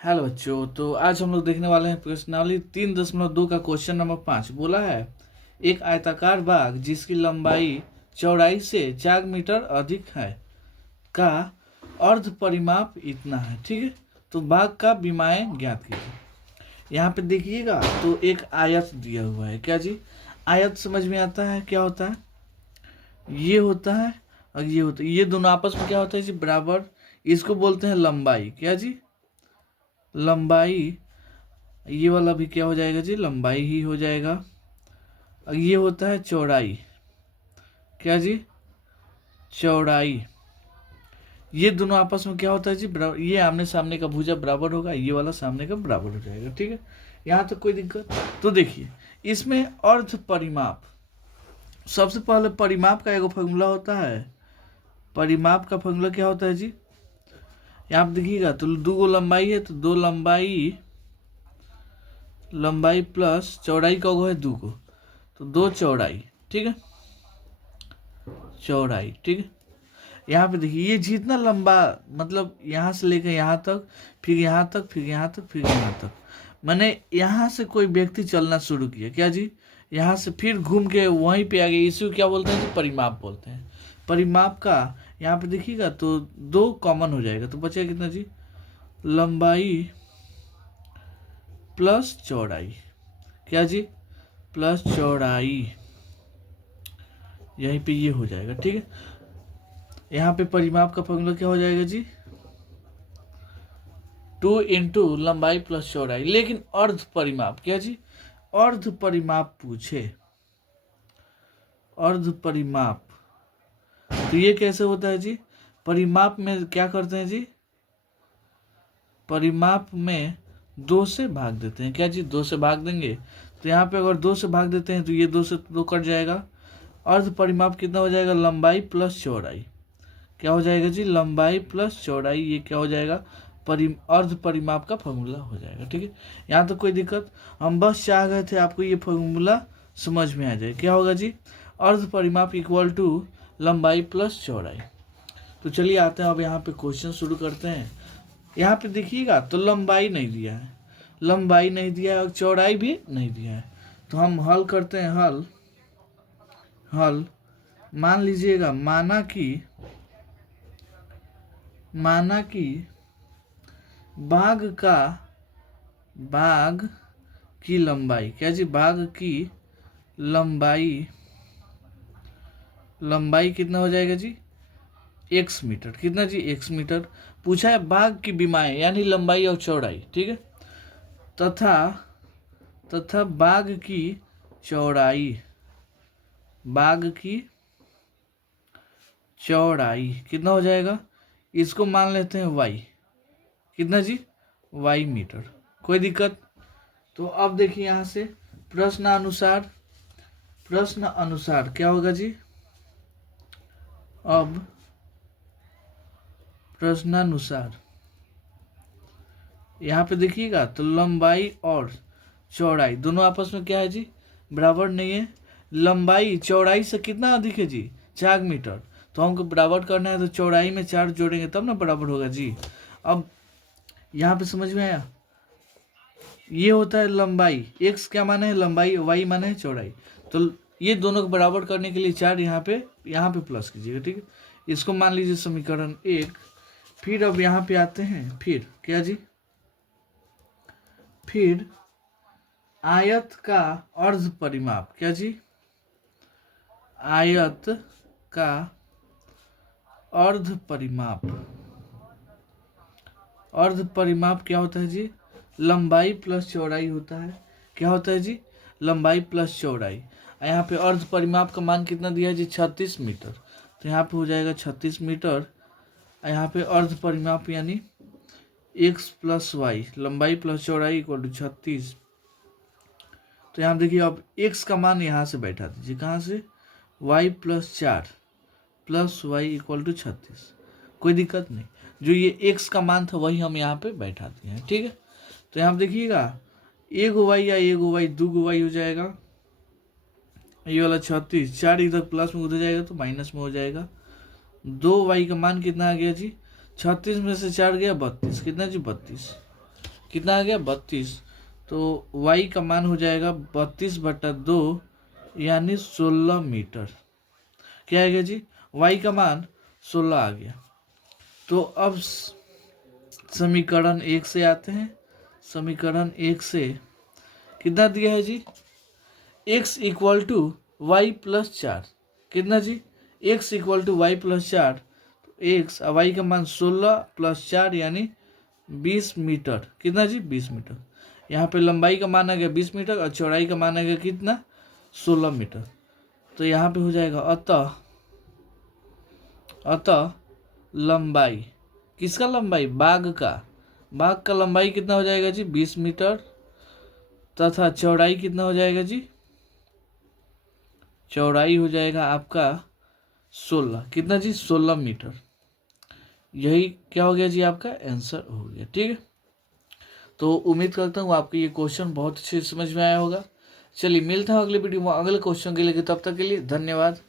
Hello बच्चों, तो आज हम लोग देखने वाले हैं प्रश्नावली 3.2 का क्वेश्चन नंबर 5। बोला है एक आयताकार बाग जिसकी लंबाई चौड़ाई से 4 मीटर अधिक है का अर्ध परिमाप इतना है। ठीक है, तो बाग का विमाएँ ज्ञात कीजिए। यहाँ पे देखिएगा तो एक आयत दिया हुआ है। क्या जी? आयत समझ में आता है क्या होता है? ये होता है और ये होता है, ये दोनों आपस में क्या होता है जी? बराबर। इसको बोलते हैं लंबाई। क्या जी? लंबाई। ये वाला भी क्या हो जाएगा जी? लंबाई ही हो जाएगा। और ये होता है चौड़ाई। क्या जी? चौड़ाई। ये दोनों आपस में क्या होता है जी? बराबर। ये आमने सामने का भुजा बराबर होगा, ये वाला सामने का बराबर हो जाएगा। ठीक है, यहाँ तक कोई दिक्कत? तो देखिए इसमें अर्ध परिमाप, सबसे पहले परिमाप का एगो फॉर्मूला होता है। परिमाप का फॉर्मूला क्या होता है जी? यहाँ पे देखिएगा तो दो गो लंबाई है, तो दो लंबाई, लंबाई प्लस चौड़ाई का गो है दो को, तो दो चौड़ाई। ठीक है, चौड़ाई। ठीक है, यहाँ पे देखिए ये जितना लंबा, मतलब यहाँ से लेकर यहाँ तक, फिर यहाँ तक, फिर यहाँ तक, फिर यहाँ तक, मैंने यहाँ से कोई व्यक्ति चलना शुरू किया। क्या जी? यहाँ से फिर घूम के वहीं पे आ गए, इसी को क्या बोलते हैं जी? परिमाप बोलते हैं। परिमाप का यहाँ पे देखिएगा तो दो कॉमन हो जाएगा, तो बचेगा कितना जी? लंबाई प्लस चौड़ाई। क्या जी? प्लस चौड़ाई। यहीं पे ये हो जाएगा। ठीक है, यहाँ पे परिमाप का फॉर्मूला क्या हो जाएगा जी? 2 × लंबाई प्लस चौड़ाई। लेकिन अर्ध परिमाप, क्या जी? अर्ध परिमाप पूछे, अर्ध परिमाप, तो ये कैसे होता है जी? परिमाप में क्या करते हैं जी? परिमाप में 2 से भाग देते हैं। क्या जी? 2 से भाग देंगे, तो यहाँ पे अगर 2 से भाग देते हैं तो ये 2 से 2 कट जाएगा। अर्ध परिमाप कितना हो जाएगा? लंबाई प्लस चौड़ाई। क्या हो जाएगा जी? लंबाई प्लस चौड़ाई। ये क्या हो जाएगा? अर्ध परिमाप का फॉर्मूला हो जाएगा। ठीक है, यहाँ तो कोई दिक्कत? हम बस चाह गए थे आपको ये फॉर्मूला समझ में आ जाए। क्या होगा जी? अर्ध परिमाप इक्वल टू लंबाई प्लस चौड़ाई। तो चलिए आते हैं अब यहाँ पे क्वेश्चन शुरू करते हैं। यहाँ पे देखिएगा तो लंबाई नहीं दिया है, लंबाई नहीं दिया है और चौड़ाई भी नहीं दिया है, तो हम हल करते हैं। हल मान लीजिएगा, माना कि बाग की लंबाई। क्या जी? बाग की लंबाई कितना हो जाएगा जी? x metre. कितना जी? x metre. पूछा है बाग की विमाएं यानी लंबाई और चौड़ाई। ठीक है, तथा बाग की चौड़ाई, बाग की चौड़ाई कितना हो जाएगा? इसको मान लेते हैं y। कितना जी? y metre. कोई दिक्कत? तो अब देखिए यहाँ से प्रश्न अनुसार क्या होगा जी? अब प्रश्नानुसार यहाँ पे देखिएगा तो लंबाई और चौड़ाई दोनों आपस में क्या है जी? बराबर नहीं है। लंबाई चौड़ाई से कितना अधिक है जी? 4 मीटर। तो हमको बराबर करना है, तो चौड़ाई में 4 जोड़ेंगे तब ना बराबर होगा जी। अब यहाँ पे समझ में आया? ये होता है लंबाई, x क्या माने है? लंबाई, y माने है चौड़ाई। तो ये दोनों को बराबर करने के लिए 4 यहाँ पे प्लस कीजिएगा। ठीक है, इसको मान लीजिए समीकरण 1। फिर अब यहाँ पे आते हैं, फिर क्या जी? फिर आयत का अर्ध परिमाप। क्या जी? आयत का अर्ध परिमाप। अर्ध परिमाप क्या होता है जी? लंबाई प्लस चौड़ाई होता है। क्या होता है जी? लंबाई प्लस चौड़ाई। यहाँ पे अर्ध परिमाप का मान कितना दिया है जी? 36 मीटर। तो यहाँ पे हो जाएगा 36 मीटर। यहाँ पे अर्ध परिमाप यानी x प्लस वाई, लंबाई प्लस चौड़ाई इक्वल टू 36। तो यहाँ देखिए अब x का मान यहाँ से बैठा दीजिए। कहाँ से? y plus 4 plus y equal to 36। कोई दिक्कत नहीं, जो ये x का मान था वही हम यहाँ पे बैठा दिए हैं। ठीक है, तो यहाँ देखिएगा एगो वाई या एगो वाई, दो गो वाई हो जाएगा। ये वाला 36, 4 इधर प्लस में उधर जाएगा तो माइनस में हो जाएगा। 2 वाई का मान कितना आ गया जी? 36 में से 4 गया 32। कितना जी? 32। कितना आ गया 32। तो y का मान हो जाएगा 32/2 यानी 16 मीटर। क्या आ गया जी, y का मान 16 आ गया। तो अब समीकरण 1 से आते हैं। समीकरण 1 से कितना दिया है जी, x equal to y plus 4। कितना जी, x equal to y plus 4। X और वाई का मान 16 प्लस 4 यानी 20 मीटर। कितना जी, 20 मीटर। यहाँ पे लंबाई का मान आ गया 20 मीटर और चौड़ाई का मान आ गया कितना, 16 मीटर। तो यहाँ पे हो जाएगा अतः अतः लंबाई, किसका लंबाई, बाघ का लंबाई कितना हो जाएगा जी, 20 मीटर, तथा चौड़ाई कितना हो जाएगा जी, चौड़ाई हो जाएगा आपका 16। कितना जी, 16 मीटर। यही क्या हो गया जी, आपका आंसर हो गया। ठीक है, तो उम्मीद करता हूँ आपको ये क्वेश्चन बहुत अच्छे से समझ में आया होगा। चलिए मिलता है अगले वीडियो में अगले क्वेश्चन के लिए, तब तक के लिए धन्यवाद।